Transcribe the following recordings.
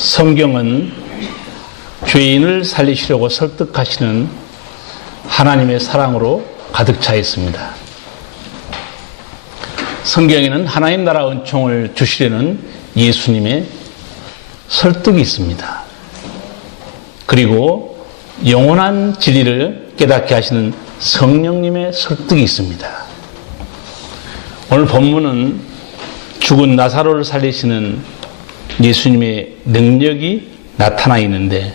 성경은 죄인을 살리시려고 설득하시는 하나님의 사랑으로 가득 차 있습니다. 성경에는 하나님 나라 은총을 주시려는 예수님의 설득이 있습니다. 그리고 영원한 진리를 깨닫게 하시는 성령님의 설득이 있습니다. 오늘 본문은 죽은 나사로를 살리시는 예수님의 능력이 나타나 있는데,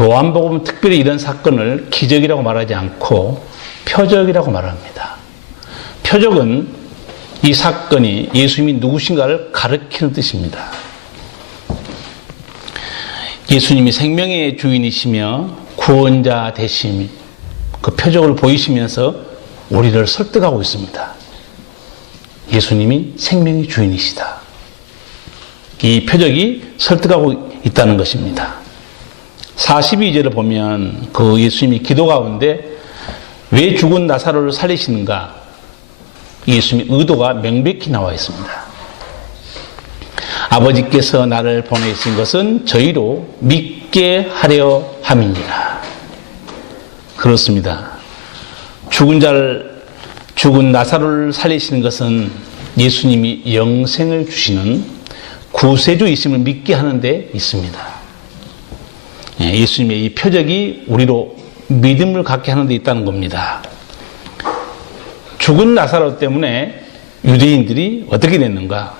요한복음은 특별히 이런 사건을 기적이라고 말하지 않고 표적이라고 말합니다. 표적은 이 사건이 예수님이 누구신가를 가르치는 뜻입니다. 예수님이 생명의 주인이시며 구원자 되심, 그 표적을 보이시면서 우리를 설득하고 있습니다. 예수님이 생명의 주인이시다. 이 표적이 설득하고 있다는 것입니다. 42절을 보면 그 예수님이 기도 가운데 왜 죽은 나사로를 살리시는가, 예수님의 의도가 명백히 나와 있습니다. 아버지께서 나를 보내신 것은 저희로 믿게 하려 함이니라. 그렇습니다. 죽은 나사로를 살리시는 것은 예수님이 영생을 주시는 구세주이심을 믿게 하는 데 있습니다. 예수님의 이 표적이 우리로 믿음을 갖게 하는 데 있다는 겁니다. 죽은 나사로 때문에 유대인들이 어떻게 됐는가?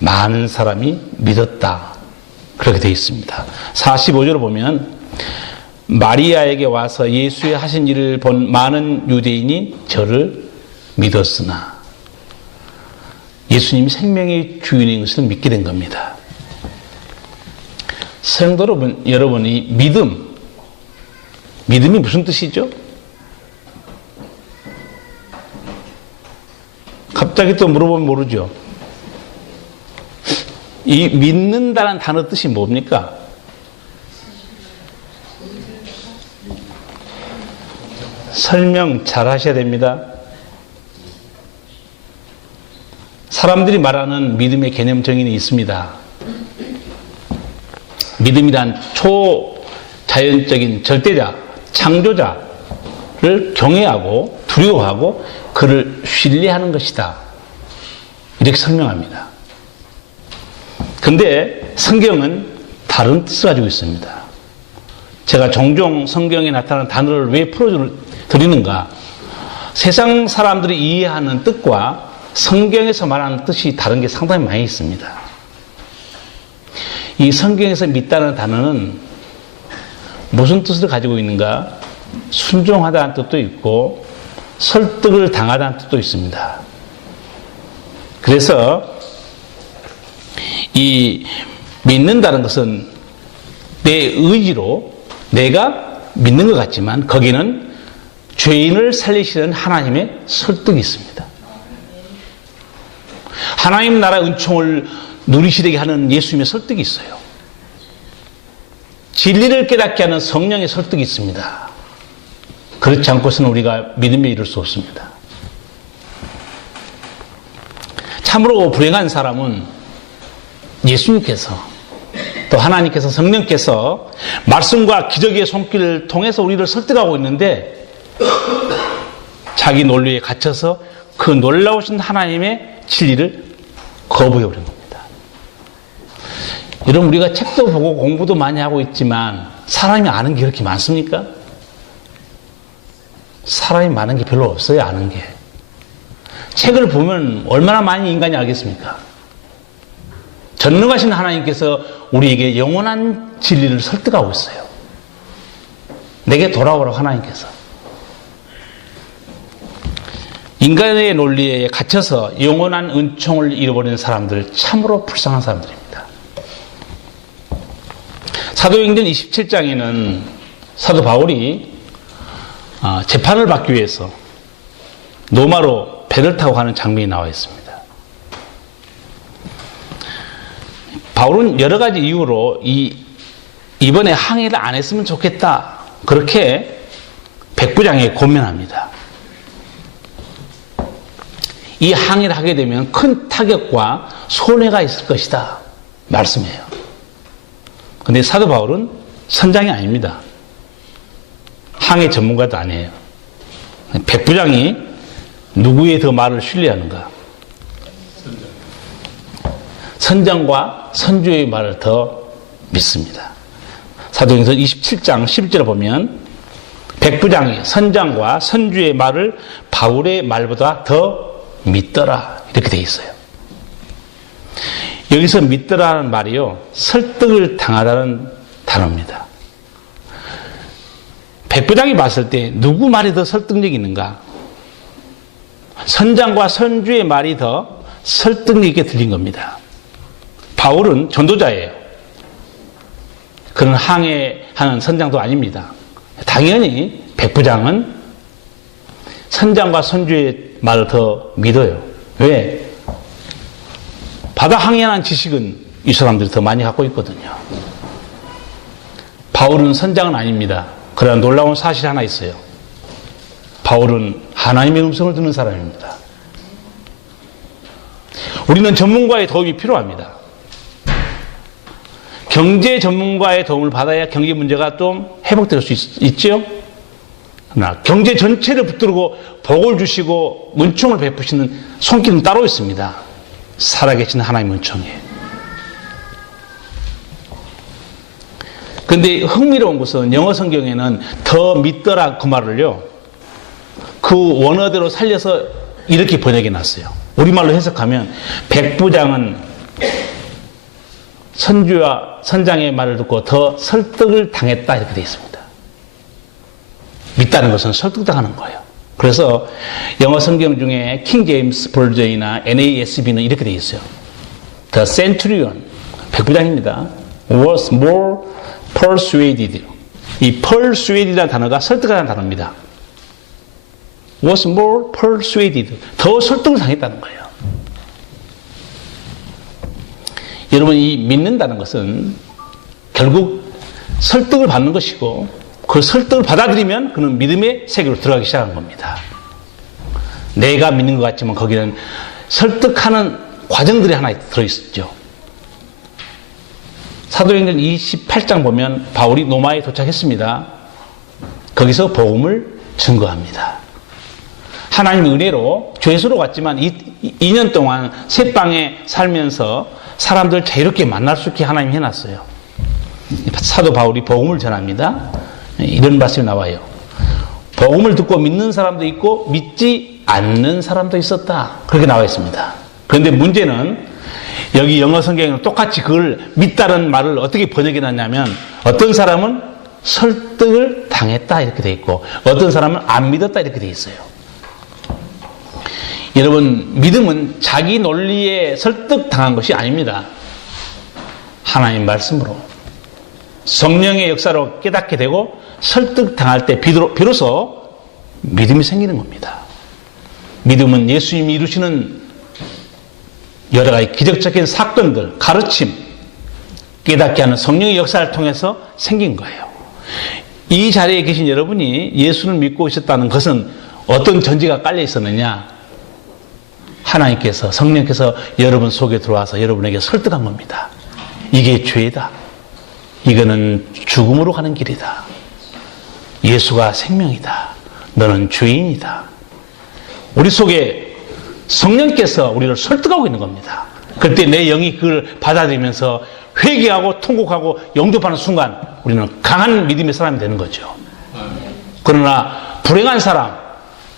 많은 사람이 믿었다. 그렇게 되어 있습니다. 45절을 보면 마리아에게 와서 예수의 하신 일을 본 많은 유대인이 저를 믿었으나, 예수님이 생명의 주인인 것을 믿게 된 겁니다. 성도 여러분, 이 믿음이 무슨 뜻이죠? 갑자기 또 물어보면 모르죠. 이 믿는다는 단어 뜻이 뭡니까? 설명 잘 하셔야 됩니다. 사람들이 말하는 믿음의 개념 정의는 있습니다. 믿음이란 초자연적인 절대자, 창조자를 경외하고 두려워하고 그를 신뢰하는 것이다. 이렇게 설명합니다. 그런데 성경은 다른 뜻을 가지고 있습니다. 제가 종종 성경에 나타나는 단어를 왜 풀어드리는가? 세상 사람들이 이해하는 뜻과 성경에서 말하는 뜻이 다른 게 상당히 많이 있습니다. 이 성경에서 믿다는 단어는 무슨 뜻을 가지고 있는가? 순종하다는 뜻도 있고 설득을 당하다는 뜻도 있습니다. 그래서 이 믿는다는 것은 내 의지로 내가 믿는 것 같지만 거기는 죄인을 살리시는 하나님의 설득이 있습니다. 하나님 나라 은총을 누리시게 하는 예수님의 설득이 있어요. 진리를 깨닫게 하는 성령의 설득이 있습니다. 그렇지 않고서는 우리가 믿음에 이를 수 없습니다. 참으로 불행한 사람은 예수님께서 또 하나님께서 성령께서 말씀과 기적의 손길을 통해서 우리를 설득하고 있는데 자기 논리에 갇혀서 그 놀라우신 하나님의 진리를 거부해버린 겁니다. 여러분, 우리가 책도 보고 공부도 많이 하고 있지만 사람이 아는 게 그렇게 많습니까? 사람이 많은 게 별로 없어요. 아는 게. 책을 보면 얼마나 많이 인간이 알겠습니까? 전능하신 하나님께서 우리에게 영원한 진리를 설득하고 있어요. 내게 돌아오라고 하나님께서. 인간의 논리에 갇혀서 영원한 은총을 잃어버리는 사람들, 참으로 불쌍한 사람들입니다. 사도행전 27장에는 사도 바울이 재판을 받기 위해서 노마로 배를 타고 가는 장면이 나와 있습니다. 바울은 여러 가지 이유로 이번에 항해를 안 했으면 좋겠다, 그렇게 백부장에게 권면합니다. 이 항해를 하게 되면 큰 타격과 손해가 있을 것이다. 말씀이에요. 근데 사도 바울은 선장이 아닙니다. 항해 전문가도 아니에요. 백부장이 누구의 더 말을 신뢰하는가? 선장과 선주의 말을 더 믿습니다. 사도행전 27장 11절을 보면 백부장이 선장과 선주의 말을 바울의 말보다 더 믿더라 이렇게 되어 있어요. 여기서 믿더라는 말이요, 설득을 당하다는 단어입니다. 백부장이 봤을 때 누구 말이 더 설득력이 있는가? 선장과 선주의 말이 더 설득력 있게 들린 겁니다. 바울은 전도자예요. 그는 항해하는 선장도 아닙니다. 당연히 백부장은 선장과 선주의 말을 더 믿어요. 왜? 바다 항해하는 지식은 이 사람들이 더 많이 갖고 있거든요. 바울은 선장은 아닙니다. 그러나 놀라운 사실이 하나 있어요. 바울은 하나님의 음성을 듣는 사람입니다. 우리는 전문가의 도움이 필요합니다. 경제 전문가의 도움을 받아야 경제 문제가 좀 회복될 수 있죠? 그러나 경제 전체를 붙들고 복을 주시고 은총을 베푸시는 손길은 따로 있습니다. 살아계신 하나님의 은총이에요. 그런데 흥미로운 것은 영어 성경에는 더 믿더라 그 말을요, 그 원어대로 살려서 이렇게 번역해 놨어요. 우리말로 해석하면 백부장은 선주와 선장의 말을 듣고 더 설득을 당했다 이렇게 되어 있습니다. 믿다는 것은 설득당하는 거예요. 그래서 영어 성경 중에 킹 제임스 버전이나 NASB는 이렇게 되어 있어요. The centurion, 백부장입니다. was more persuaded. 이 persuaded이라는 단어가 설득하는 단어입니다. was more persuaded. 더 설득을 당했다는 거예요. 여러분, 이 믿는다는 것은 결국 설득을 받는 것이고, 그 설득을 받아들이면 그는 믿음의 세계로 들어가기 시작한 겁니다. 내가 믿는 것 같지만 거기는 설득하는 과정들이 하나 들어있었죠. 사도행전 28장 보면 바울이 노마에 도착했습니다. 거기서 복음을 증거합니다. 하나님의 은혜로 죄수로 갔지만 2년 동안 새방에 살면서 사람들 자유롭게 만날 수 있게 하나님이 해놨어요. 사도 바울이 복음을 전합니다. 이런 말씀이 나와요. 복음을 듣고 믿는 사람도 있고 믿지 않는 사람도 있었다. 그렇게 나와 있습니다. 그런데 문제는 여기 영어 성경에는 똑같이 그걸 믿다는 말을 어떻게 번역해 놨냐면, 어떤 사람은 설득을 당했다 이렇게 돼 있고 어떤 사람은 안 믿었다 이렇게 돼 있어요. 여러분, 믿음은 자기 논리에 설득당한 것이 아닙니다. 하나님 말씀으로 성령의 역사로 깨닫게 되고 설득당할 때 비로소 믿음이 생기는 겁니다. 믿음은 예수님이 이루시는 여러 가지 기적적인 사건들, 가르침, 깨닫게 하는 성령의 역사를 통해서 생긴 거예요. 이 자리에 계신 여러분이 예수를 믿고 있었다는 것은 어떤 전제가 깔려 있었느냐? 하나님께서, 성령께서 여러분 속에 들어와서 여러분에게 설득한 겁니다. 이게 죄다. 이거는 죽음으로 가는 길이다. 예수가 생명이다. 너는 죄인이다. 우리 속에 성령께서 우리를 설득하고 있는 겁니다. 그때 내 영이 그걸 받아들이면서 회개하고 통곡하고 영접하는 순간 우리는 강한 믿음의 사람이 되는 거죠. 그러나 불행한 사람,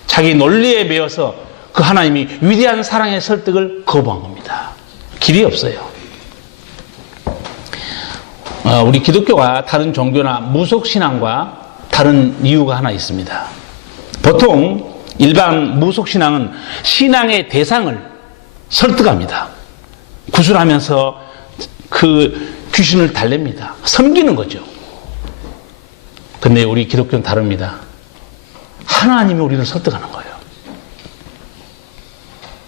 자기 논리에 매여서 그 하나님이 위대한 사랑의 설득을 거부한 겁니다. 길이 없어요. 우리 기독교가 다른 종교나 무속신앙과 다른 이유가 하나 있습니다. 보통 일반 무속신앙은 신앙의 대상을 설득합니다. 구술하면서 그 귀신을 달랩니다. 섬기는 거죠. 근데 우리 기독교는 다릅니다. 하나님이 우리를 설득하는 거예요.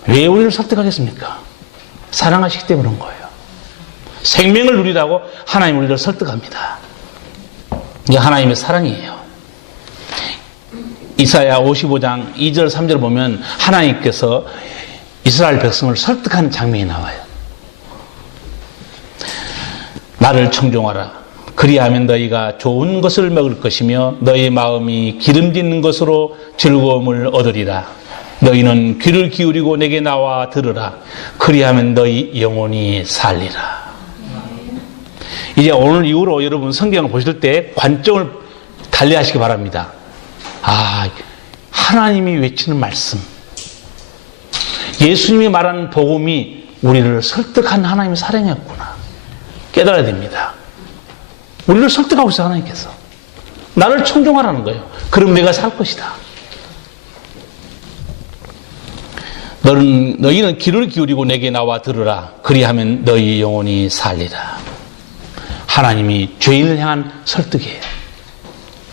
왜 우리를 설득하겠습니까? 사랑하시기 때문에 그런 거예요. 생명을 누리라고 하나님 우리를 설득합니다. 이게 하나님의 사랑이에요. 이사야 55장 2절 3절 보면 하나님께서 이스라엘 백성을 설득하는 장면이 나와요. 나를 청종하라. 그리하면 너희가 좋은 것을 먹을 것이며 너희 마음이 기름짓는 것으로 즐거움을 얻으리라. 너희는 귀를 기울이고 내게 나와 들으라. 그리하면 너희 영혼이 살리라. 이제 오늘 이후로 여러분 성경을 보실 때 관점을 달리하시기 바랍니다. 아, 하나님이 외치는 말씀, 예수님이 말하는 복음이 우리를 설득한 하나님의 사랑이었구나 깨달아야 됩니다. 우리를 설득하고 있어요. 하나님께서 나를 청종하라는 거예요. 그럼 내가 살 것이다. 너희는 귀를 기울이고 내게 나와 들으라. 그리하면 너희 영혼이 살리라. 하나님이 죄인을 향한 설득이에요.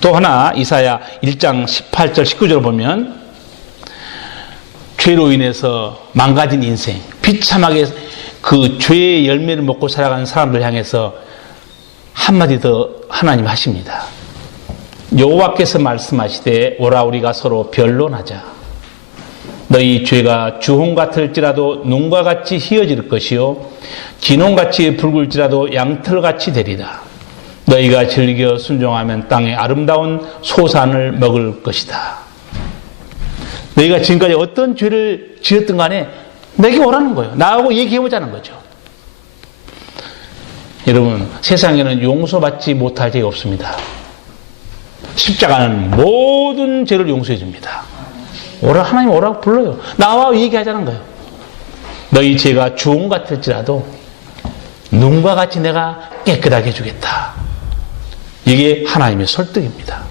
또 하나 이사야 1장 18절 19절을 보면 죄로 인해서 망가진 인생, 비참하게 그 죄의 열매를 먹고 살아가는 사람들 향해서 한마디 더 하나님 하십니다. 여호와께서 말씀하시되 오라 우리가 서로 변론하자. 너희 죄가 주홍 같을지라도 눈과 같이 희어질 것이요 진홍같이 붉을지라도 양털같이 되리라. 너희가 즐겨 순종하면 땅의 아름다운 소산을 먹을 것이다. 너희가 지금까지 어떤 죄를 지었든 간에 내게 오라는 거예요. 나하고 얘기해보자는 거죠. 여러분, 세상에는 용서받지 못할 죄가 없습니다. 십자가는 모든 죄를 용서해 줍니다. 하나님 오라고 불러요. 나와 얘기하자는 거예요. 너희 죄가 주홍 같을지라도 눈과 같이 내가 깨끗하게 해주겠다. 이게 하나님의 설득입니다.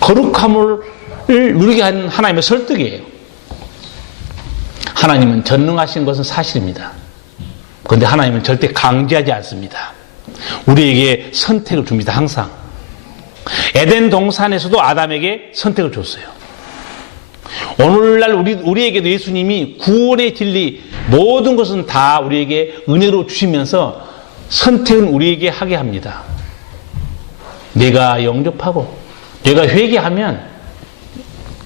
거룩함을 누리게 하는 하나님의 설득이에요. 하나님은 전능하신 것은 사실입니다. 그런데 하나님은 절대 강제하지 않습니다. 우리에게 선택을 줍니다. 항상. 에덴 동산에서도 아담에게 선택을 줬어요. 오늘날 우리에게도 예수님이 구원의 진리 모든 것은 다 우리에게 은혜로 주시면서 선택은 우리에게 하게 합니다. 내가 영접하고 내가 회개하면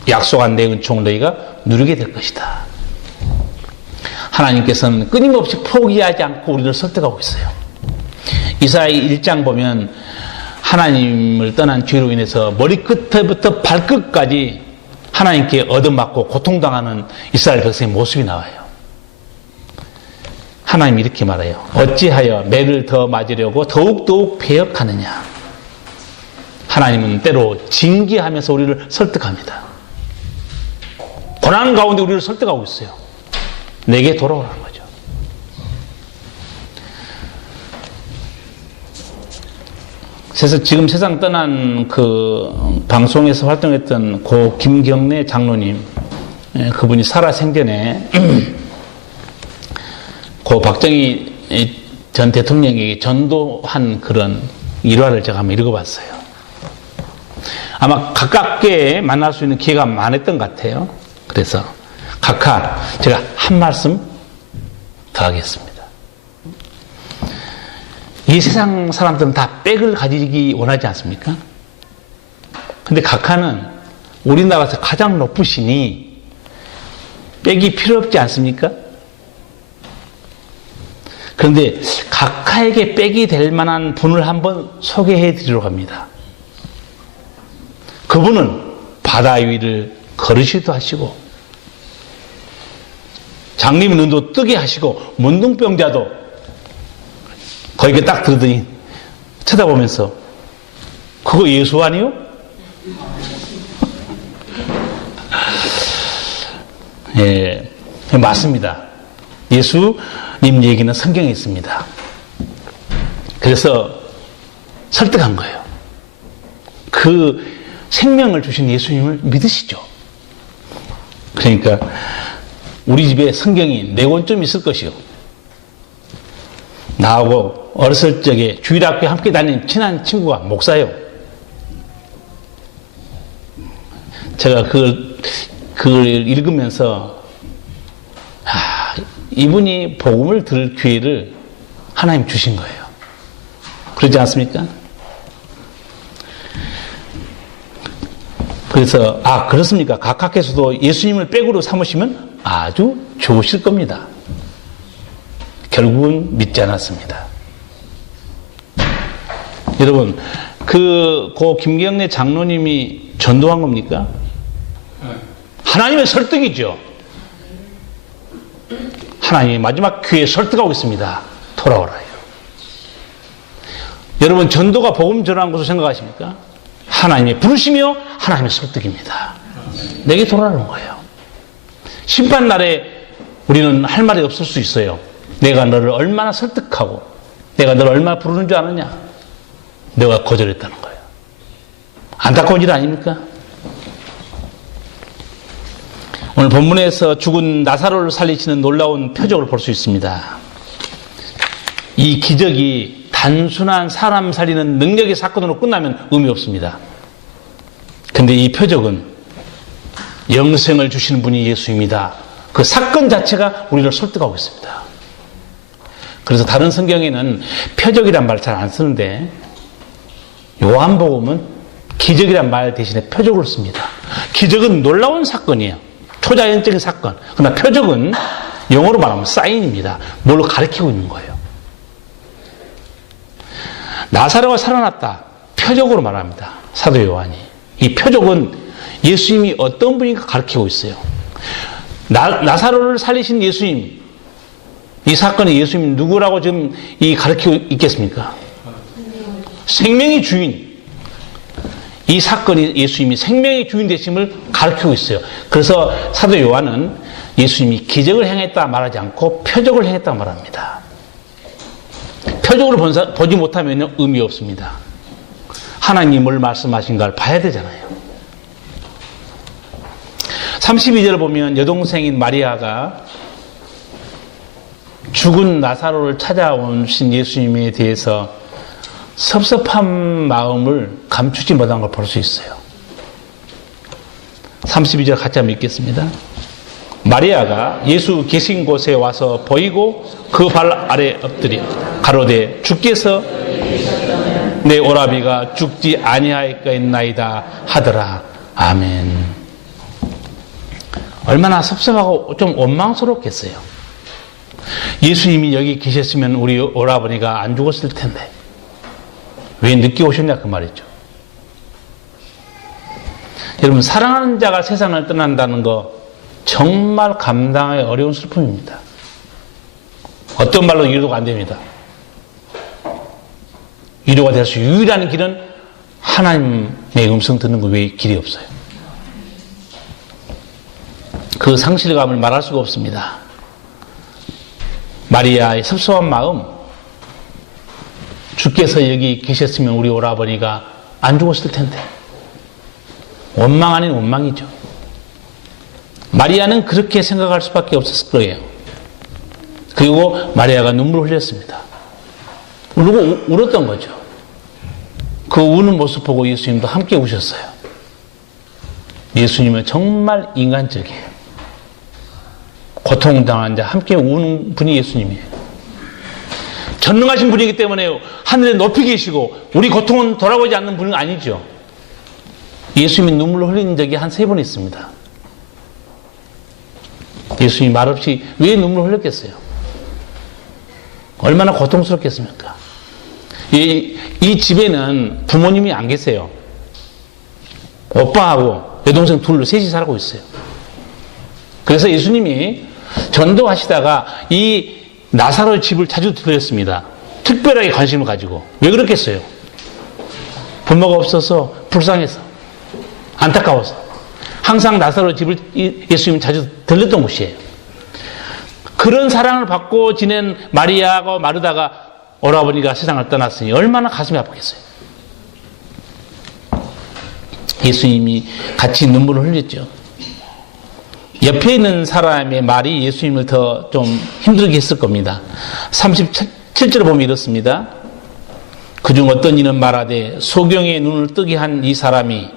약속한 내 은총을 너희가 누리게 될 것이다. 하나님께서는 끊임없이 포기하지 않고 우리를 설득하고 있어요. 이사야 1장 보면 하나님을 떠난 죄로 인해서 머리끝부터 발끝까지 하나님께 얻어맞고 고통당하는 이스라엘 백성의 모습이 나와요. 하나님이 이렇게 말해요. 어찌하여 매를 더 맞으려고 더욱더욱 배역하느냐. 하나님은 때로 징계하면서 우리를 설득합니다. 고난 가운데 우리를 설득하고 있어요. 내게 돌아오라는 거죠. 그래서 지금 세상 떠난 그 방송에서 활동했던 고 김경래 장로님, 그분이 살아생전에 고 박정희 전 대통령에게 전도한 그런 일화를 제가 한번 읽어봤어요. 아마 가깝게 만날 수 있는 기회가 많았던 것 같아요. 그래서 각하 제가 한 말씀 더 하겠습니다. 이 세상 사람들은 다 백을 가지기 원하지 않습니까? 근데 각하는 우리나라에서 가장 높으시니 백이 필요 없지 않습니까? 그런데 각하에게 백이 될 만한 분을 한번 소개해 드리려고 합니다. 그분은 바다 위를 걸으시기도 하시고 장님 눈도 뜨게 하시고 문둥병자도 거기에 딱 들더니 쳐다보면서 그거 예수 아니요? 예, 맞습니다. 예수님 얘기는 성경에 있습니다. 그래서 설득한 거예요. 그 생명을 주신 예수님을 믿으시죠. 그러니까 우리 집에 성경이 4권쯤 있을 것이요. 나하고 어렸을 적에 주일학교에 함께 다닌 친한 친구가 목사예요. 제가 그걸 읽으면서 이분이 복음을 들을 기회를 하나님 주신 거예요. 그렇지 않습니까? 그래서 그렇습니까? 각하께서도 예수님을 백으로 삼으시면 아주 좋으실 겁니다. 결국은 믿지 않았습니다. 여러분, 고 김경래 장로님이 전도한 겁니까? 하나님의 설득이죠. 하나님이 마지막 기회에 설득하고 있습니다. 돌아오라요. 여러분, 전도가 복음 전하는 것으로 생각하십니까? 하나님의 부르심이요, 하나님의 설득입니다. 내게 돌아오는 거예요. 심판날에 우리는 할 말이 없을 수 있어요. 내가 너를 얼마나 설득하고 내가 너를 얼마나 부르는 줄 아느냐? 내가 거절했다는 거예요. 안타까운 일 아닙니까? 오늘 본문에서 죽은 나사로를 살리시는 놀라운 표적을 볼 수 있습니다. 이 기적이 단순한 사람 살리는 능력의 사건으로 끝나면 의미 없습니다. 근데 이 표적은 영생을 주시는 분이 예수입니다. 그 사건 자체가 우리를 설득하고 있습니다. 그래서 다른 성경에는 표적이란 말 잘 안 쓰는데 요한복음은 기적이란 말 대신에 표적으로 씁니다. 기적은 놀라운 사건이에요. 초자연적인 사건. 그러나 표적은 영어로 말하면 사인입니다. 뭘로 가리키고 있는 거예요. 나사로가 살아났다. 표적으로 말합니다. 사도 요한이. 이 표적은 예수님이 어떤 분인가 가리키고 있어요. 나사로를 살리신 예수님. 이 사건의 예수님이 누구라고 지금 가리키고 있겠습니까? 생명의 주인. 이 사건이 예수님이 생명의 주인 되심을 가르치고 있어요. 그래서 사도 요한은 예수님이 기적을 행했다 말하지 않고 표적을 행했다 말합니다. 표적으로 보지 못하면 의미 없습니다. 하나님이 뭘 말씀하신가를 봐야 되잖아요. 32절을 보면 여동생인 마리아가 죽은 나사로를 찾아오신 예수님에 대해서 섭섭한 마음을 감추지 못한 걸 볼 수 있어요. 32절 같이 한번 읽겠습니다. 마리아가 예수 계신 곳에 와서 보이고 그 발 아래 엎드려 가로되 주께서 내 오라비가 죽지 아니하였나이다 하더라. 아멘. 얼마나 섭섭하고 좀 원망스럽겠어요. 예수님이 여기 계셨으면 우리 오라버니가 안 죽었을 텐데 왜 늦게 오셨냐 그 말이죠. 여러분, 사랑하는 자가 세상을 떠난다는 거 정말 감당하기 어려운 슬픔입니다. 어떤 말로 위로가 안 됩니다. 위로가 될 수 유일한 길은 하나님의 음성 듣는 것 외에 길이 없어요. 그 상실감을 말할 수가 없습니다. 마리아의 섭섭한 마음, 주께서 여기 계셨으면 우리 오라버니가 안 죽었을 텐데. 원망 아닌 원망이죠. 마리아는 그렇게 생각할 수밖에 없었을 거예요. 그리고 마리아가 눈물을 흘렸습니다. 울었던 거죠. 그 우는 모습 보고 예수님도 함께 우셨어요. 예수님은 정말 인간적이에요. 고통당한 자 함께 우는 분이 예수님이에요. 전능하신 분이기 때문에 하늘에 높이 계시고 우리 고통은 돌아오지 않는 분은 아니죠. 예수님이 눈물을 흘린 적이 한 3번 있습니다. 예수님이 말없이 왜 눈물을 흘렸겠어요? 얼마나 고통스럽겠습니까? 이 집에는 부모님이 안 계세요. 오빠하고 여동생 둘로 셋이 살고 있어요. 그래서 예수님이 전도하시다가 이 나사로의 집을 자주 들렸습니다. 특별하게 관심을 가지고. 왜 그렇겠어요? 부모가 없어서 불쌍해서, 안타까워서. 항상 나사로의 집을 예수님이 자주 들렸던 곳이에요. 그런 사랑을 받고 지낸 마리아하고 마르다가 오라버니가 세상을 떠났으니 얼마나 가슴이 아프겠어요. 예수님이 같이 눈물을 흘렸죠. 옆에 있는 사람의 말이 예수님을 더 좀 힘들게 했을 겁니다. 37절을 보면 이렇습니다. 그중 어떤 이는 말하되 소경의 눈을 뜨게 한 이 사람이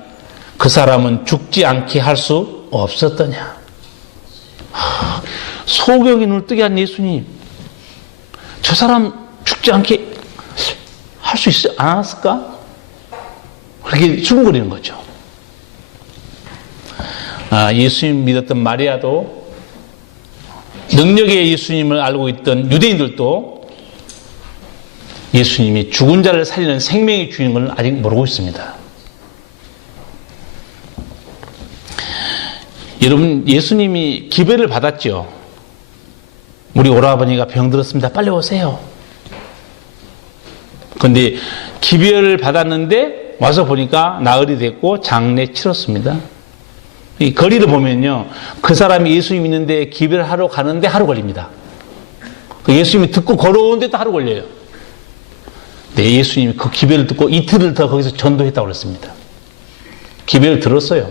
그 사람은 죽지 않게 할 수 없었더냐. 소경의 눈을 뜨게 한 예수님, 저 사람 죽지 않게 할 수 있지 않았을까? 그렇게 수근거리는 거죠. 예수님 믿었던 마리아도, 능력의 예수님을 알고 있던 유대인들도 예수님이 죽은 자를 살리는 생명의 주인을 아직 모르고 있습니다. 여러분, 예수님이 기별을 받았죠. 우리 오라버니가 병들었습니다. 빨리 오세요. 그런데 기별을 받았는데 와서 보니까 나흘이 됐고 장례 치렀습니다. 이 거리를 보면요, 그 사람이 예수님 있는데 기별하러 가는데 하루 걸립니다. 예수님이 듣고 걸어오는데 또 하루 걸려요. 네, 예수님이 그 기별을 듣고 이틀을 더 거기서 전도했다고 그랬습니다. 기별을 들었어요.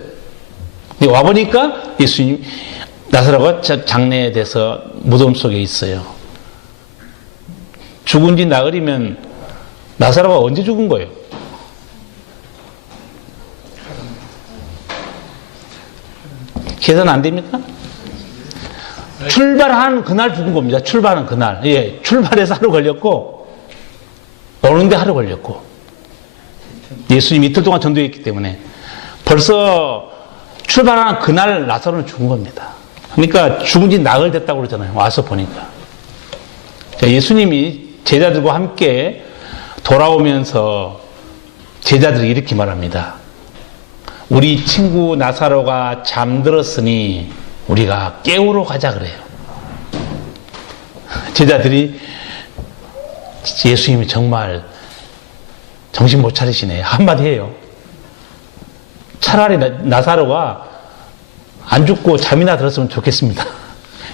근데 와보니까 예수님, 나사로가 장례에 대해서 무덤 속에 있어요. 죽은 지 나흘이면 나사로가 언제 죽은 거예요? 계산 안 됩니까? 출발한 그날 죽은 겁니다. 출발한 그날. 예, 출발해서 하루 걸렸고, 오는데 하루 걸렸고. 예수님이 이틀 동안 전도했기 때문에 벌써 출발한 그날 나사로는 죽은 겁니다. 그러니까 죽은 지 나흘 됐다고 그러잖아요. 와서 보니까. 예수님이 제자들과 함께 돌아오면서 제자들이 이렇게 말합니다. 우리 친구 나사로가 잠들었으니 우리가 깨우러 가자 그래요. 제자들이 예수님이 정말 정신 못 차리시네. 한마디 해요. 차라리 나사로가 안 죽고 잠이나 들었으면 좋겠습니다.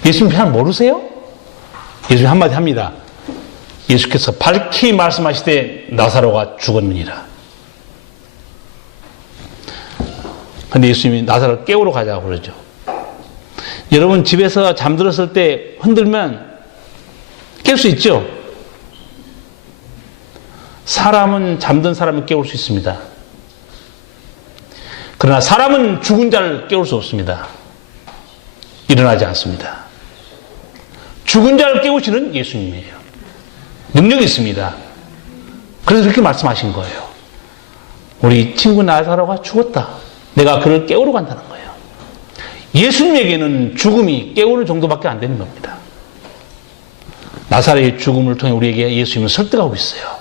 예수님 그냥 모르세요? 예수님 한마디 합니다. 예수께서 밝히 말씀하시되 나사로가 죽었느니라. 근데 예수님이 나사로를 깨우러 가자고 그러죠. 여러분 집에서 잠들었을 때 흔들면 깰 수 있죠? 사람은 잠든 사람을 깨울 수 있습니다. 그러나 사람은 죽은 자를 깨울 수 없습니다. 일어나지 않습니다. 죽은 자를 깨우시는 예수님이에요. 능력이 있습니다. 그래서 그렇게 말씀하신 거예요. 우리 친구 나사로가 죽었다. 내가 그를 깨우러 간다는 거예요. 예수님에게는 죽음이 깨우는 정도밖에 안 되는 겁니다. 나사로의 죽음을 통해 우리에게 예수님은 설득하고 있어요.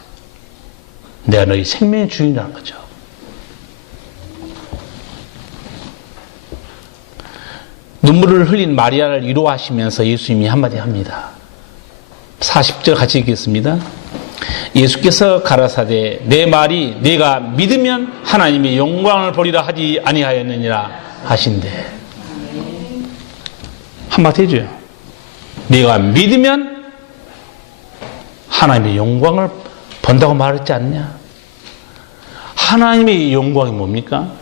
내가 너희 생명의 주인이라는 거죠. 눈물을 흘린 마리아를 위로하시면서 예수님이 한마디 합니다. 40절 같이 읽겠습니다. 예수께서 가라사대 내 말이 네가 믿으면 하나님의 영광을 보리라 하지 아니하였느니라 하신대. 한마디 해줘요. 네가 믿으면 하나님의 영광을 본다고 말했지 않냐? 하나님의 영광이 뭡니까?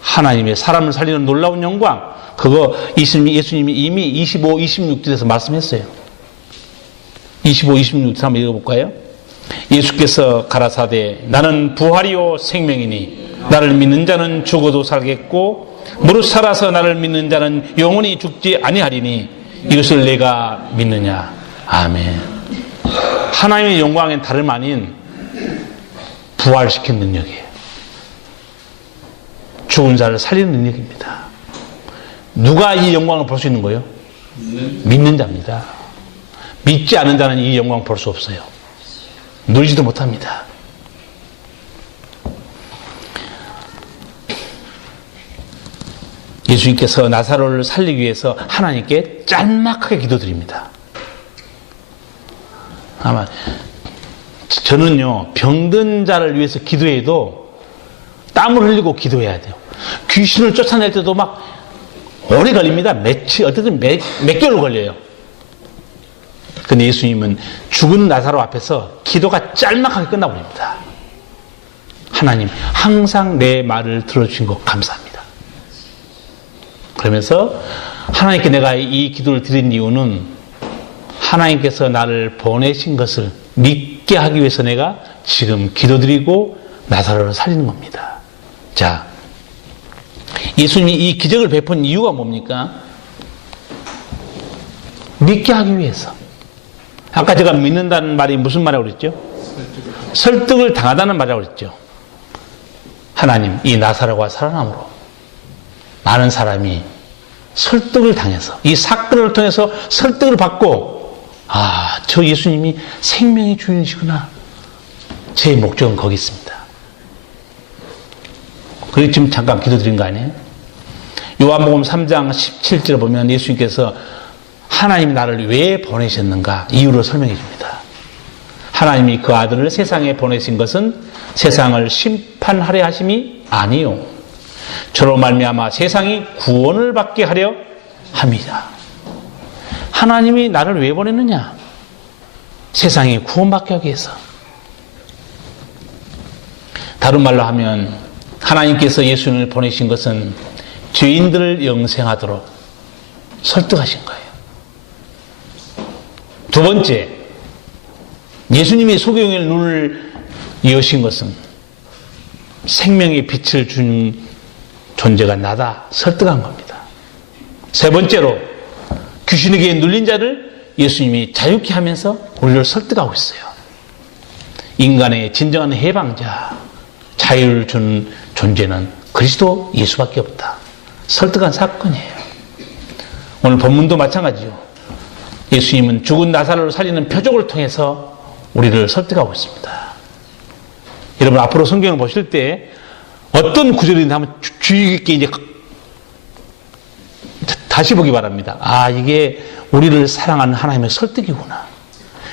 하나님의 사람을 살리는 놀라운 영광. 그거 예수님이 이미 25, 26절에서 말씀했어요. 25, 26절 한번 읽어볼까요? 예수께서 가라사대 나는 부활이요 생명이니 나를 믿는 자는 죽어도 살겠고 무릇 살아서 나를 믿는 자는 영원히 죽지 아니하리니 이것을 내가 믿느냐. 아멘. 하나님의 영광은 다름 아닌 부활시킨 능력이에요. 죽은 자를 살리는 능력입니다. 누가 이 영광을 볼 수 있는 거예요? 믿는 자입니다. 믿지 않는 자는 이 영광을 볼 수 없어요. 누리지도 못합니다. 예수님께서 나사로를 살리기 위해서 하나님께 짤막하게 기도드립니다. 아마 저는요, 병든 자를 위해서 기도해도 땀을 흘리고 기도해야 돼요. 귀신을 쫓아낼 때도 막 오래 걸립니다. 며칠, 어쨌든 몇 개월 걸려요. 근데 예수님은 죽은 나사로 앞에서 기도가 짤막하게 끝나버립니다. 하나님, 항상 내 말을 들어주신 것 감사합니다. 그러면서 하나님께 내가 이 기도를 드린 이유는 하나님께서 나를 보내신 것을 믿게 하기 위해서 내가 지금 기도드리고 나사로를 살리는 겁니다. 자, 예수님이 이 기적을 베푼 이유가 뭡니까? 믿게 하기 위해서. 아까 제가 믿는다는 말이 무슨 말이라고 그랬죠? 설득을 당하다는 말이라고 그랬죠. 하나님, 이 나사로가 살아남으로 많은 사람이 설득을 당해서 이 사건을 통해서 설득을 받고 아, 저 예수님이 생명의 주인이시구나. 제 목적은 거기 있습니다. 그리고 지금 잠깐 기도드린 거 아니에요? 요한복음 3장 17절에 보면 예수님께서 하나님이 나를 왜 보내셨는가 이유를 설명해 줍니다. 하나님이 그 아들을 세상에 보내신 것은 세상을 심판하려 하심이 아니요 저로 말미암아 세상이 구원을 받게 하려 함이다. 하나님이 나를 왜 보냈느냐? 세상이 구원받게 하기 위해서. 다른 말로 하면 하나님께서 예수님을 보내신 것은 죄인들을 영생하도록 설득하신 거예요. 두 번째, 예수님이 소경의 눈을 여신 것은 생명의 빛을 준 존재가 나다 설득한 겁니다. 세 번째로 귀신에게 눌린 자를 예수님이 자유케 하면서 우리를 설득하고 있어요. 인간의 진정한 해방자, 자유를 준 존재는 그리스도 예수밖에 없다. 설득한 사건이에요. 오늘 본문도 마찬가지죠. 예수님은 죽은 나사로를 살리는 표적을 통해서 우리를 설득하고 있습니다. 여러분 앞으로 성경을 보실 때 어떤 구절인지 한번 주의 깊게 이제 다시 보기 바랍니다. 아, 이게 우리를 사랑하는 하나님의 설득이구나.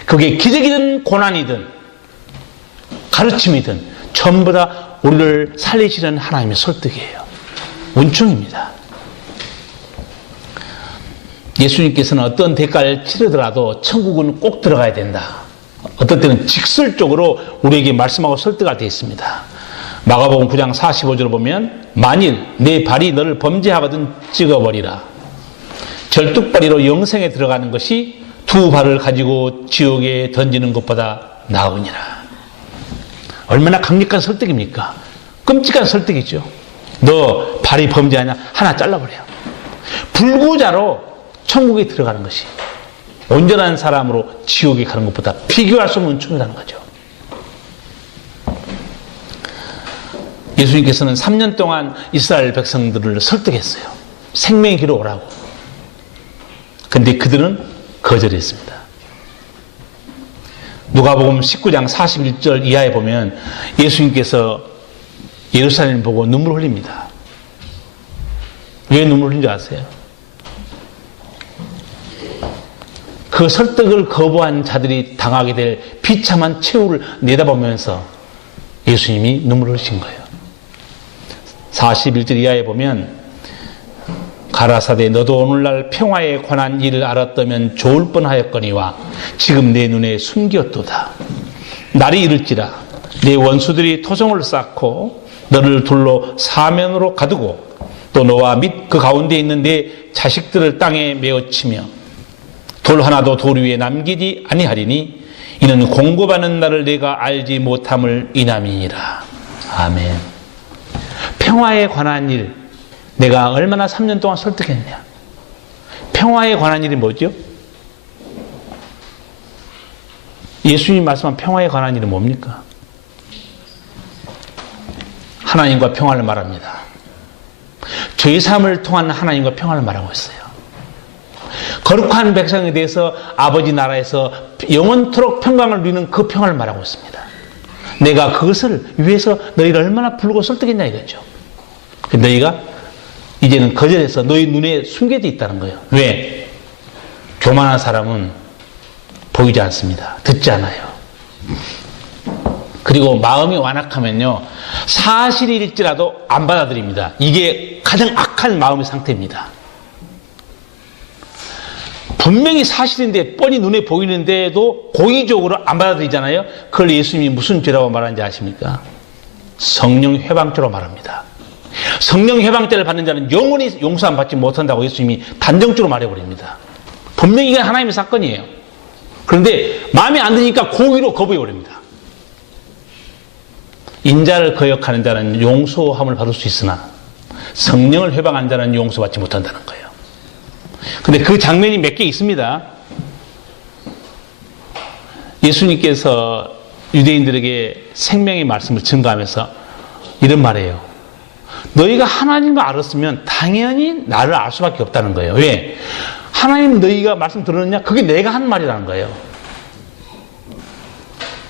그게 기적이든 고난이든 가르침이든 전부 다 우리를 살리시는 하나님의 설득이에요. 은총입니다. 예수님께서는 어떤 대가를 치르더라도 천국은 꼭 들어가야 된다. 어떤 때는 직설적으로 우리에게 말씀하고 설득할 때 있습니다. 마가복음 9장 45절을 보면 만일 내 발이 너를 범죄하거든 찍어버리라. 절뚝발이로 영생에 들어가는 것이 두 발을 가지고 지옥에 던지는 것보다 나으니라. 얼마나 강력한 설득입니까? 끔찍한 설득이죠. 너 발이 범죄하냐? 하나 잘라버려. 불구자로 천국에 들어가는 것이 온전한 사람으로 지옥에 가는 것보다 비교할 수 없는 은총이라는 거죠. 예수님께서는 3년 동안 이스라엘 백성들을 설득했어요. 생명의 길로 오라고. 근데 그들은 거절했습니다. 누가복음 19장 41절 이하에 보면 예수님께서 예루살렘을 보고 눈물 흘립니다. 왜 눈물 흘린 줄 아세요? 그 설득을 거부한 자들이 당하게 될 비참한 최후를 내다보면서 예수님이 눈물을 흘리신 거예요. 41절 이하에 보면 가라사대 너도 오늘날 평화에 관한 일을 알았다면 좋을 뻔하였거니와 지금 내 눈에 숨겼도다. 날이 이를지라 내 원수들이 토성을 쌓고 너를 둘러 사면으로 가두고 또 너와 및 그 가운데 있는 내 자식들을 땅에 메어치며 돌 하나도 돌 위에 남기지 아니하리니 이는 공급하는 나를 내가 알지 못함을 인함이니라. 아멘. 평화에 관한 일 내가 얼마나 3년 동안 설득했냐. 평화에 관한 일이 뭐죠? 예수님 말씀한 평화에 관한 일은 뭡니까? 하나님과 평화를 말합니다. 저희 삶을 통한 하나님과 평화를 말하고 있어요. 거룩한 백성에 대해서 아버지 나라에서 영원토록 평강을 누리는 그 평화를 말하고 있습니다. 내가 그것을 위해서 너희를 얼마나 부르고 설득했냐 이거죠. 너희가 이제는 거절해서 너희 눈에 숨겨져 있다는 거예요. 왜? 교만한 사람은 보이지 않습니다. 듣지 않아요. 그리고 마음이 완악하면요 사실일지라도 안 받아들입니다. 이게 가장 악한 마음의 상태입니다. 분명히 사실인데 뻔히 눈에 보이는데도 고의적으로 안 받아들이잖아요. 그걸 예수님이 무슨 죄라고 말하는지 아십니까? 성령 회방죄로 말합니다. 성령 회방죄를 받는 자는 영원히 용서 안 받지 못한다고 예수님이 단정적으로 말해버립니다. 분명히 이건 하나님의 사건이에요. 그런데 마음에 안 드니까 고의로 거부해버립니다. 인자를 거역하는 자는 용서함을 받을 수 있으나 성령을 회방한 자는 용서받지 못한다는 거예요. 근데 그 장면이 몇 개 있습니다. 예수님께서 유대인들에게 생명의 말씀을 증거하면서 이런 말이에요. 너희가 하나님을 알았으면 당연히 나를 알 수밖에 없다는 거예요. 왜? 하나님 너희가 말씀 들었느냐? 그게 내가 한 말이라는 거예요.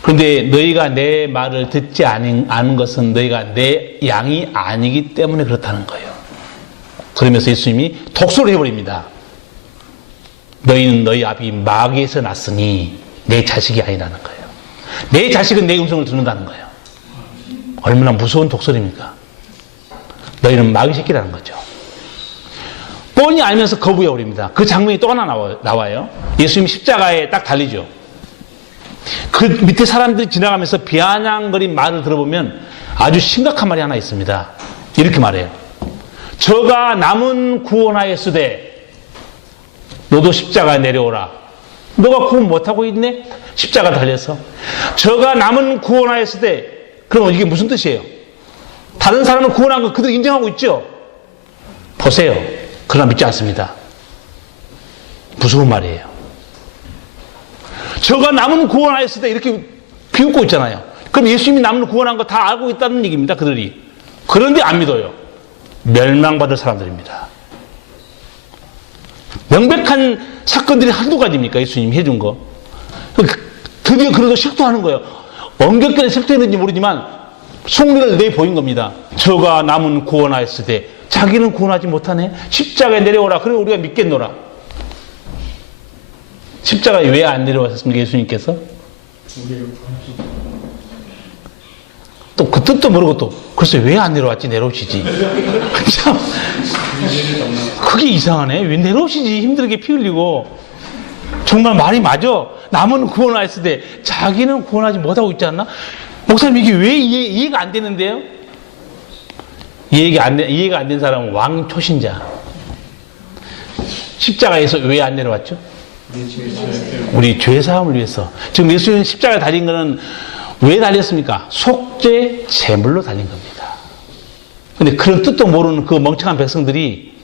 그런데 너희가 내 말을 듣지 않은 것은 너희가 내 양이 아니기 때문에 그렇다는 거예요. 그러면서 예수님이 독소를 해버립니다. 너희는 너희 아비 마귀에서 났으니 내 자식이 아니라는 거예요. 내 자식은 내 음성을 듣는다는 거예요. 얼마나 무서운 독설입니까? 너희는 마귀 새끼라는 거죠. 뻔히 알면서 거부해버립니다. 그 장면이 또 하나 나와요. 예수님이 십자가에 딱 달리죠. 그 밑에 사람들이 지나가면서 비아냥거린 말을 들어보면 아주 심각한 말이 하나 있습니다. 이렇게 말해요. 저가 남은 구원하였으되 너도 십자가에 내려오라. 너가 구원 못하고 있네? 십자가 달려서. 저가 남은 구원하였으되, 그러면 이게 무슨 뜻이에요? 다른 사람은 구원한 거 그대로 인정하고 있죠? 보세요. 그러나 믿지 않습니다. 무서운 말이에요. 저가 남은 구원하였으되 이렇게 비웃고 있잖아요. 그럼 예수님이 남은 구원한 거 다 알고 있다는 얘기입니다. 그들이. 그런데 안 믿어요. 멸망받을 사람들입니다. 명백한 사건들이 한두 가지입니까? 예수님이 해준 거. 드디어 그래도 실토하는 거예요. 엄격하게 실토했는지 모르지만 속내를 내보인 겁니다. 저가 남은 구원하였으되 자기는 구원하지 못하네. 십자가에 내려오라. 그래 우리가 믿겠노라. 십자가에 왜 안 내려왔습니까? 예수님께서? 또 그 뜻도 모르고 또 글쎄 왜 안 내려왔지? 내려오시지. 참 그게 이상하네. 왜 내려오시지? 힘들게 피 흘리고. 정말 말이 맞아. 남은 구원하였을 때 자기는 구원하지 못하고 있지 않나? 목사님 이게 왜 이해가 안 되는데요? 이해가 안 된 사람은 왕초신자. 십자가에서 왜 안 내려왔죠? 우리 죄사함을 위해서. 지금 예수님 십자가에 달린 거는 왜 달렸습니까? 속죄 제물로 달린 겁니다. 근데 그런 뜻도 모르는 그 멍청한 백성들이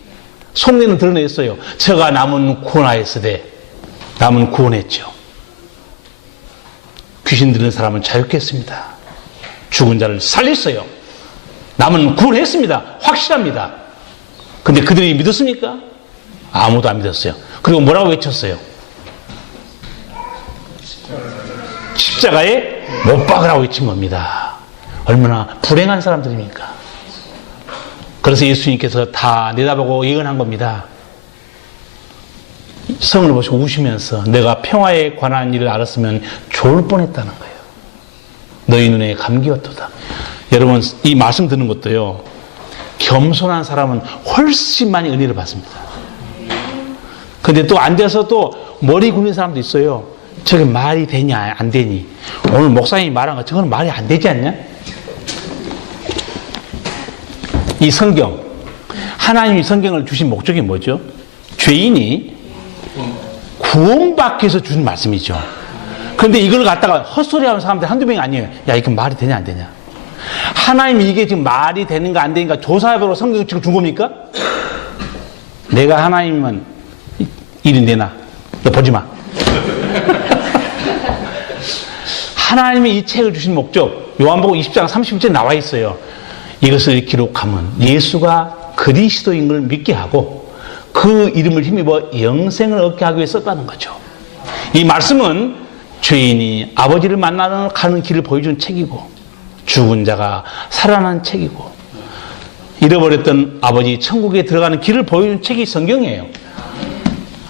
속내는 드러냈어요. 저가 남은 구원하였으되 남은 구원했죠. 귀신 들린 사람은 자유케 했습니다. 죽은 자를 살렸어요. 남은 구원했습니다. 확실합니다. 근데 그들이 믿었습니까? 아무도 안 믿었어요. 그리고 뭐라고 외쳤어요? 십자가에 못 박으라고 외친 겁니다. 얼마나 불행한 사람들입니까? 그래서 예수님께서 다 내다보고 예언한 겁니다. 성을 보시고 우시면서 내가 평화에 관한 일을 알았으면 좋을 뻔했다는 거예요. 너희 눈에 감기였도다. 여러분 이 말씀 듣는 것도요. 겸손한 사람은 훨씬 많이 은혜를 받습니다. 근데 또 앉아서 또 머리 굴리는 사람도 있어요. 저게 말이 되냐 안 되니. 오늘 목사님이 말한 거 저건 말이 안 되지 않냐? 이 성경, 하나님이 성경을 주신 목적이 뭐죠? 죄인이 구원받기 위해서 주신 말씀이죠. 그런데 이걸 갖다가 헛소리하는 사람들 한두 명이 아니에요. 야 이거 말이 되냐 안 되냐. 하나님이 이게 지금 말이 되는가 안 되는가 조사해보러 성경을 지금 준 겁니까? 내가 하나님은 일이 내나 너 보지 마. 하나님이 이 책을 주신 목적, 요한복음 20장 30절에 나와 있어요. 이것을 기록하면 예수가 그리스도인 걸 믿게 하고 그 이름을 힘입어 영생을 얻게 하기 위해 썼다는 거죠. 이 말씀은 죄인이 아버지를 만나러 가는 길을 보여주는 책이고 죽은 자가 살아난 책이고 잃어버렸던 아버지 천국에 들어가는 길을 보여주는 책이 성경이에요.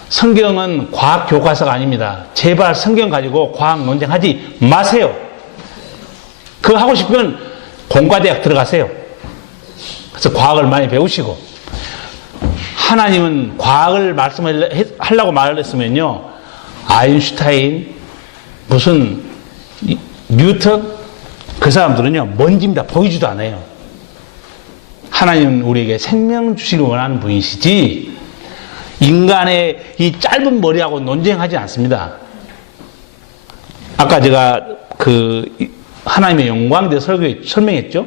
성경은 과학 교과서가 아닙니다. 제발 성경 가지고 과학 논쟁하지 마세요. 그거 하고 싶으면 공과대학 들어가세요. 그래서 과학을 많이 배우시고. 하나님은 과학을 말씀하려고 말을 했으면요. 아인슈타인, 무슨 뉴턴 그 사람들은요. 먼지입니다. 보이지도 않아요. 하나님은 우리에게 생명 주시길 원하는 분이시지 인간의 이 짧은 머리하고 논쟁하지 않습니다. 아까 제가 그 하나님의 영광에 대해 설명했죠.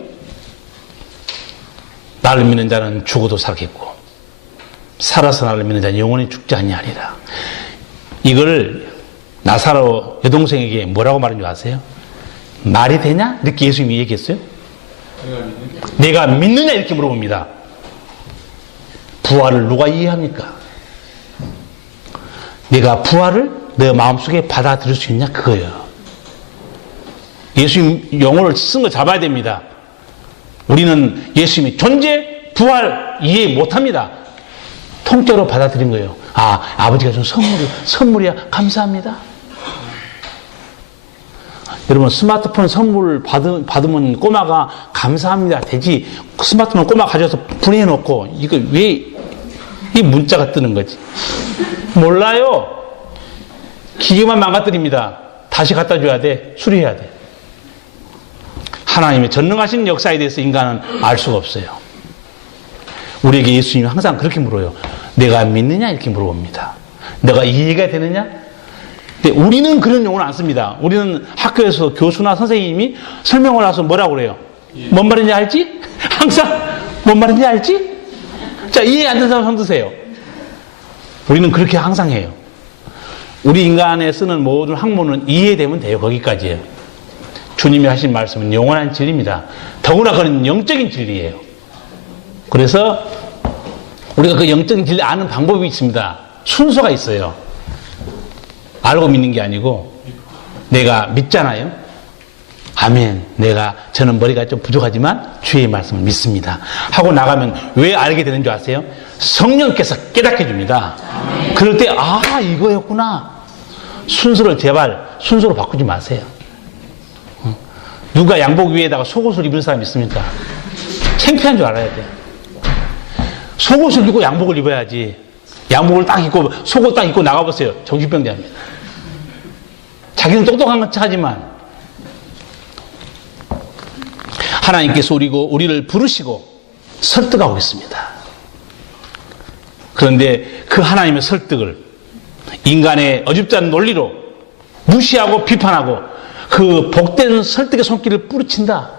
나를 믿는 자는 죽어도 살겠고 살아서 나를 믿는 자는 영원히 죽지 아니하리라. 이걸 나사로 여동생에게 뭐라고 말한 줄 아세요? 말이 되냐? 이렇게 예수님이 얘기했어요. 내가 믿느냐? 이렇게 물어봅니다. 부활을 누가 이해합니까? 내가 부활을 내 마음속에 받아들일 수 있냐? 그거예요. 예수님 용어를 쓴 거 잡아야 됩니다. 우리는 예수님의 존재, 부활 이해 못합니다. 통째로 받아들인 거예요. 아, 아버지가 준 선물이야. 감사합니다. 여러분, 스마트폰 선물 받으면 꼬마가 감사합니다 되지. 스마트폰 꼬마 가져와서 분해해놓고 이거 왜 이 문자가 뜨는 거지? 몰라요. 기계만 망가뜨립니다. 다시 갖다 줘야 돼. 수리해야 돼. 하나님의 전능하신 역사에 대해서 인간은 알 수가 없어요. 우리에게 예수님은 항상 그렇게 물어요. 내가 믿느냐? 이렇게 물어봅니다. 내가 이해가 되느냐? 근데 우리는 그런 용어를 안 씁니다. 우리는 학교에서 교수나 선생님이 설명을 해서 뭐라고 그래요? 뭔 말인지 알지? 항상 뭔 말인지 알지? 자, 이해 안 되는 사람 손 드세요. 우리는 그렇게 항상 해요. 우리 인간에 쓰는 모든 학문은 이해되면 돼요. 거기까지예요. 주님이 하신 말씀은 영원한 진리입니다. 더구나 그건 영적인 진리예요. 그래서 우리가 그 영적인 진리 아는 방법이 있습니다. 순서가 있어요. 알고 믿는 게 아니고 내가 믿잖아요. 아멘. 저는 머리가 좀 부족하지만 주의 말씀을 믿습니다. 하고 나가면 왜 알게 되는 줄 아세요? 성령께서 깨닫게 줍니다. 그럴 때 이거였구나. 순서를 제발 순서로 바꾸지 마세요. 누가 양복 위에다가 속옷을 입는 사람 있습니까? 창피한 줄 알아야 돼. 속옷을 입고 양복을 입어야지. 양복을 딱 입고 속옷 딱 입고 나가보세요. 정신병자입니다. 자기는 똑똑한 척 하지만 하나님께서 우리를 부르시고 설득하고 있습니다. 그런데 그 하나님의 설득을 인간의 어줍지 않은 논리로 무시하고 비판하고 그 복된 설득의 손길을 뿌리친다.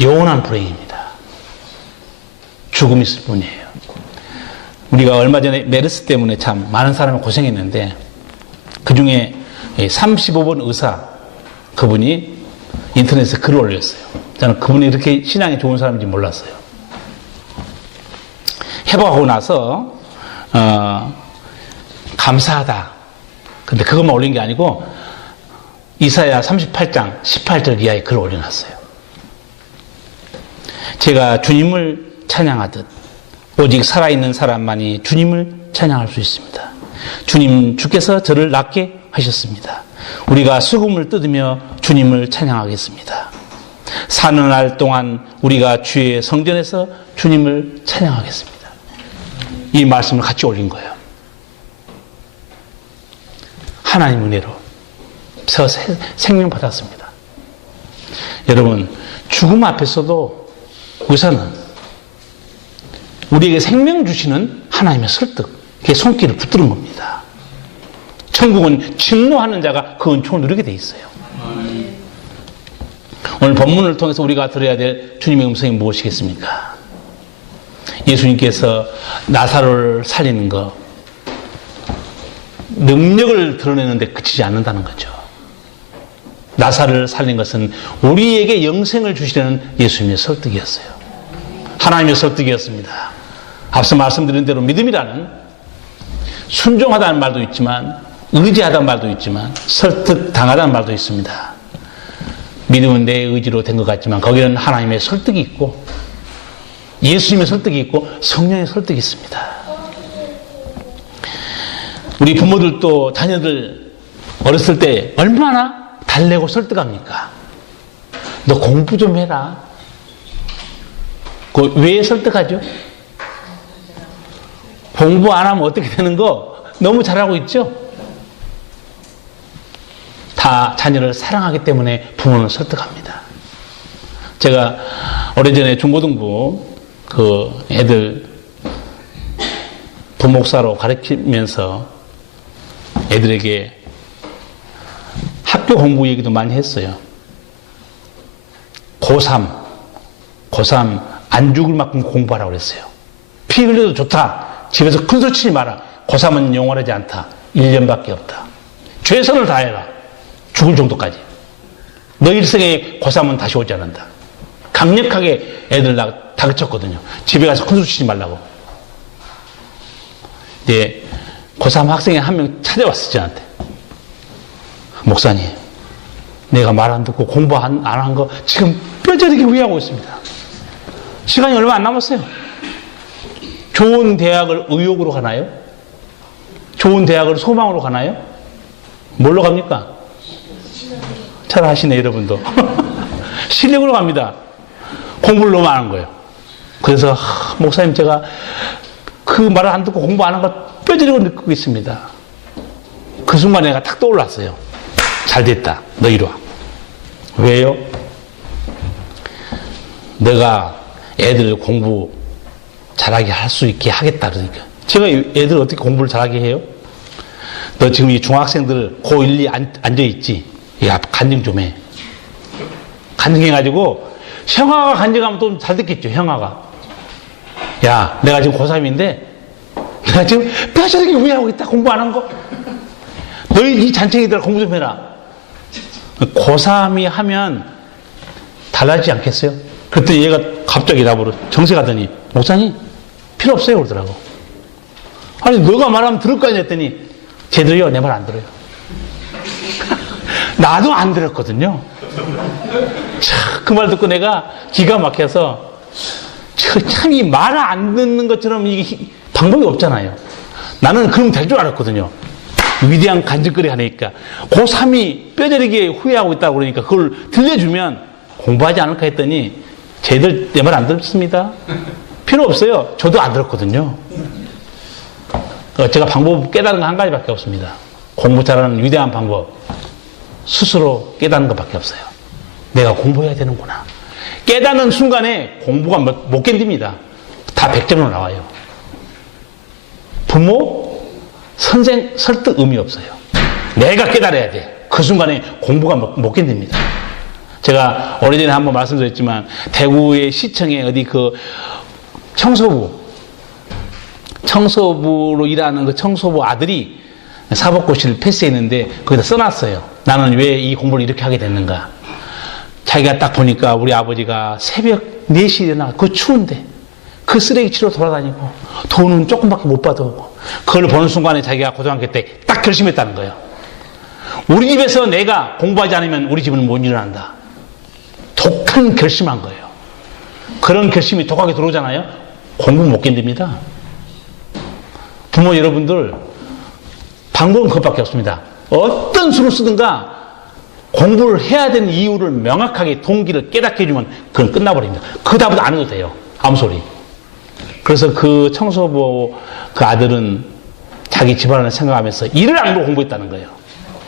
영원한 불행입니다. 죽음이 있을 뿐이에요. 우리가 얼마 전에 메르스 때문에 참 많은 사람이 고생했는데 그 중에 35번 의사 그분이 인터넷에 글을 올렸어요. 저는 그분이 이렇게 신앙이 좋은 사람인지 몰랐어요. 회복하고 나서 감사하다. 근데 그것만 올린 게 아니고 이사야 38장 18절 이하에 글을 올려놨어요. 제가 주님을 찬양하듯 오직 살아있는 사람만이 주님을 찬양할 수 있습니다. 주께서 저를 낫게 하셨습니다. 우리가 수금을 뜯으며 주님을 찬양하겠습니다. 사는 날 동안 우리가 주의 성전에서 주님을 찬양하겠습니다. 이 말씀을 같이 올린 거예요. 하나님 은혜로 저 생명 받았습니다. 여러분, 죽음 앞에서도 의사는 우리에게 생명 주시는 하나님의 설득, 그게 손길을 붙드는 겁니다. 천국은 침노하는 자가 그 은총을 누리게 돼 있어요. 오늘 본문을 통해서 우리가 들어야 될 주님의 음성이 무엇이겠습니까? 예수님께서 나사로를 살리는 것, 능력을 드러내는데 그치지 않는다는 거죠. 나사로를 살린 것은 우리에게 영생을 주시려는 예수님의 설득이었어요. 하나님의 설득이었습니다. 앞서 말씀드린 대로 믿음이라는 순종하다는 말도 있지만 의지하다는 말도 있지만 설득당하다는 말도 있습니다. 믿음은 내 의지로 된 것 같지만 거기는 하나님의 설득이 있고 예수님의 설득이 있고 성령의 설득이 있습니다. 우리 부모들도 자녀들 어렸을 때 얼마나 달래고 설득합니까? 너 공부 좀 해라. 왜 설득하죠? 공부 안 하면 어떻게 되는 거 너무 잘하고 있죠? 다 자녀를 사랑하기 때문에 부모는 설득합니다. 제가 오래전에 중고등부 애들 부목사로 가르치면서 애들에게 학교 공부 얘기도 많이 했어요. 고3 안 죽을 만큼 공부하라고 그랬어요. 피 흘려도 좋다. 집에서 큰 소리 치지 마라. 고3은 영원하지 않다. 1년밖에 없다. 최선을 다해라. 죽을 정도까지. 너 일생에 고3은 다시 오지 않는다. 강력하게 애들 다그쳤거든요. 집에 가서 큰 소리 치지 말라고. 네, 고3 학생이 한 명 찾아왔어, 저한테. 목사님, 내가 말 안 듣고 공부 안 한 거 지금 뼈저리게 후회하고 있습니다. 시간이 얼마 안 남았어요. 좋은 대학을 의욕으로 가나요? 좋은 대학을 소망으로 가나요? 뭘로 갑니까? 잘 아시네, 여러분도. 실력으로 갑니다. 공부를 너무 안 한 거예요. 그래서 목사님, 제가 그 말을 안 듣고 공부 안 한 거 뼈저리고 느끼고 있습니다. 그 순간에 내가 탁 떠올랐어요. 잘 됐다. 너 이리 와. 왜요? 내가 애들 공부 잘하게 할 수 있게 하겠다 그러니까. 제가 애들 어떻게 공부를 잘하게 해요? 너 지금 이 중학생들 고1, 2 앉아있지? 야, 간증 좀 해. 간증해가지고 형아가 간증하면 또 잘 듣겠죠, 형아가. 야, 내가 지금 고3인데 내가 지금 뼈저리게 후회하고 있다. 공부 안 한 거. 너희 이 잔챙이들 공부 좀 해라. 고3이 하면 달라지지 않겠어요? 그때 얘가 갑자기 나보러 정세 가더니 목사님 필요 없어요 그러더라고. 아니 너가 말하면 들을 거 아니야 했더니 쟤들이요 내 말 안 들어요. 나도 안 들었거든요. 그 말 듣고 내가 기가 막혀서 참 이 말을 안 듣는 것처럼 이게 방법이 없잖아요. 나는 그럼 될 줄 알았거든요. 위대한 간증거리 하니까 고3이 뼈저리게 후회하고 있다고 그러니까 그걸 들려주면 공부하지 않을까 했더니 쟤들 내 말 안 들었습니다. 필요 없어요. 저도 안 들었거든요. 제가 방법 깨달은 거 한 가지밖에 없습니다. 공부 잘하는 위대한 방법 스스로 깨닫는 것밖에 없어요. 내가 공부해야 되는구나. 깨닫는 순간에 공부가 못 견딥니다. 다 100점으로 나와요. 부모 선생 설득 의미 없어요. 내가 깨달아야 돼. 그 순간에 공부가 못 견딥니다. 제가 오래전에 한번 말씀드렸지만 대구의 시청에 어디 그 청소부로 일하는 그 청소부 아들이 사법고시를 패스했는데 거기다 써놨어요. 나는 왜 이 공부를 이렇게 하게 됐는가. 자기가 딱 보니까 우리 아버지가 새벽 4시에 일어나 그 추운데 그 쓰레기 치러 돌아다니고 돈은 조금밖에 못 받아오고 그걸 보는 순간에 자기가 고등학교 때 딱 결심했다는 거예요. 우리 집에서 내가 공부하지 않으면 우리 집은 못 일어난다. 독한 결심한 거예요. 그런 결심이 독하게 들어오잖아요. 공부 못 견딥니다. 부모 여러분들 방법은 그것밖에 없습니다. 어떤 수를 쓰든가 공부를 해야 되는 이유를 명확하게 동기를 깨닫게 해주면 그건 끝나버립니다. 그 다음부터 안 해도 돼요. 아무 소리. 그래서 그 청소부 그 아들은 자기 집안을 생각하면서 일을 안 하고 공부했다는 거예요.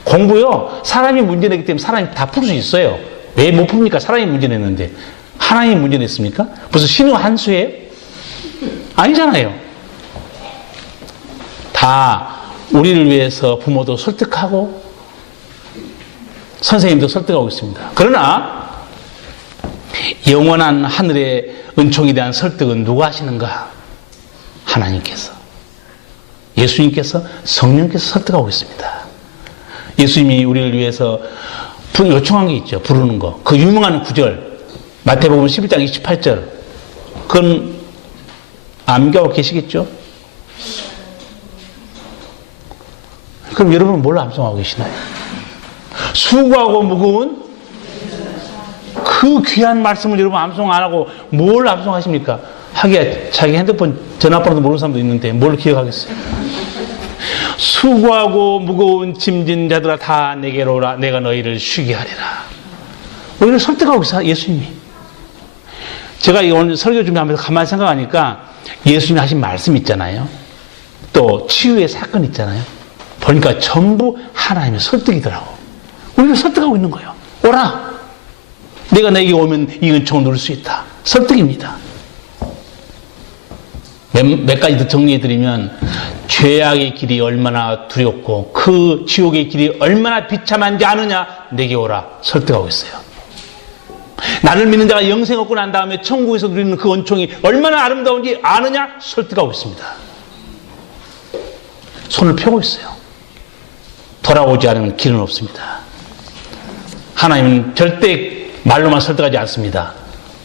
공부요, 사람이 문제 내기 때문에 사람이 다 풀 수 있어요. 왜 못 풉니까? 사람이 문제 냈는데. 하나님이 문제 냈습니까? 무슨 신우 한 수예요? 아니잖아요. 다 우리를 위해서 부모도 설득하고 선생님도 설득하고 있습니다. 그러나 영원한 하늘의 은총에 대한 설득은 누가 하시는가? 하나님께서, 예수님께서, 성령께서 설득하고 있습니다. 예수님이 우리를 위해서 요청한 게 있죠. 부르는 거. 그 유명한 구절 마태복음 11장 28절 그건 암기하고 계시겠죠? 그럼 여러분은 뭘 암송하고 계시나요? 수고하고 무거운 그 귀한 말씀을 여러분 암송 안 하고 뭘 암송하십니까? 하기야 자기 핸드폰 전화번호도 모르는 사람도 있는데 뭘 기억하겠어요? 수고하고 무거운 짐진 자들아 다 내게로 오라. 내가 너희를 쉬게 하리라. 우리를 설득하고 있어요. 예수님이. 제가 오늘 설교 준비하면서 가만히 생각하니까 예수님이 하신 말씀 있잖아요. 또 치유의 사건 있잖아요. 보니까 전부 하나님의 설득이더라고. 우리를 설득하고 있는 거예요. 오라. 내가 내게 오면 이 은총을 누릴 수 있다. 설득입니다. 몇 가지 더 정리해드리면 죄악의 길이 얼마나 두렵고 그 지옥의 길이 얼마나 비참한지 아느냐? 내게 오라. 설득하고 있어요. 나를 믿는 자가 영생 얻고 난 다음에 천국에서 누리는 그 은총이 얼마나 아름다운지 아느냐? 설득하고 있습니다. 손을 펴고 있어요. 돌아오지 않으면 길은 없습니다. 하나님은 절대 말로만 설득하지 않습니다.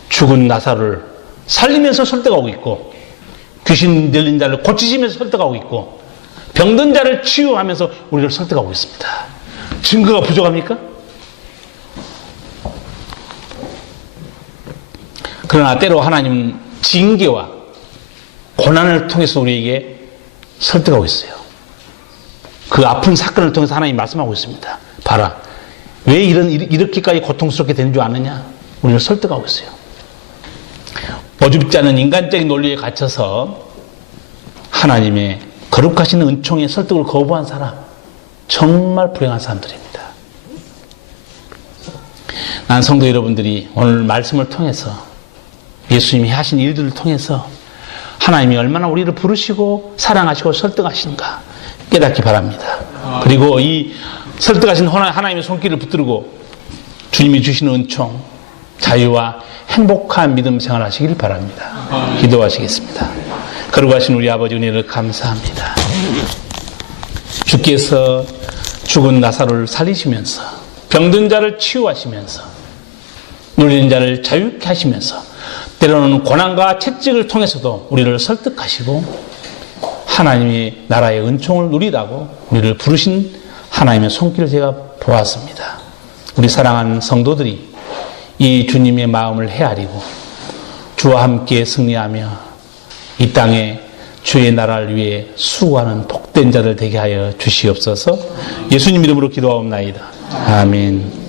죽은 나사로를 살리면서 설득하고 있고 귀신 들린 자를 고치시면서 설득하고 있고 병든 자를 치유하면서 우리를 설득하고 있습니다. 증거가 부족합니까? 그러나 때로 하나님은 징계와 고난을 통해서 우리에게 설득하고 있어요. 그 아픈 사건을 통해서 하나님이 말씀하고 있습니다. 봐라. 왜 이렇게까지 고통스럽게 되는 줄 아느냐? 우리를 설득하고 있어요. 어줍지 않은 인간적인 논리에 갇혀서 하나님의 거룩하신 은총의 설득을 거부한 사람, 정말 불행한 사람들입니다. 난 성도 여러분들이 오늘 말씀을 통해서 예수님이 하신 일들을 통해서 하나님이 얼마나 우리를 부르시고 사랑하시고 설득하시는가 깨닫기 바랍니다. 그리고 이 설득하신 하나님의 손길을 붙들고 주님이 주시는 은총, 자유와 행복한 믿음 생활하시길 바랍니다. 기도하시겠습니다. 거룩하신 우리 아버지 은혜를 감사합니다. 주께서 죽은 나사로를 살리시면서 병든 자를 치유하시면서 눌리는 자를 자유케 하시면서 때로는 고난과 채찍을 통해서도 우리를 설득하시고 하나님의 나라의 은총을 누리라고 우리를 부르신 하나님의 손길을 제가 보았습니다. 우리 사랑하는 성도들이 이 주님의 마음을 헤아리고 주와 함께 승리하며 이 땅에 주의 나라를 위해 수고하는 복된 자들 되게 하여 주시옵소서. 예수님 이름으로 기도하옵나이다. 아멘.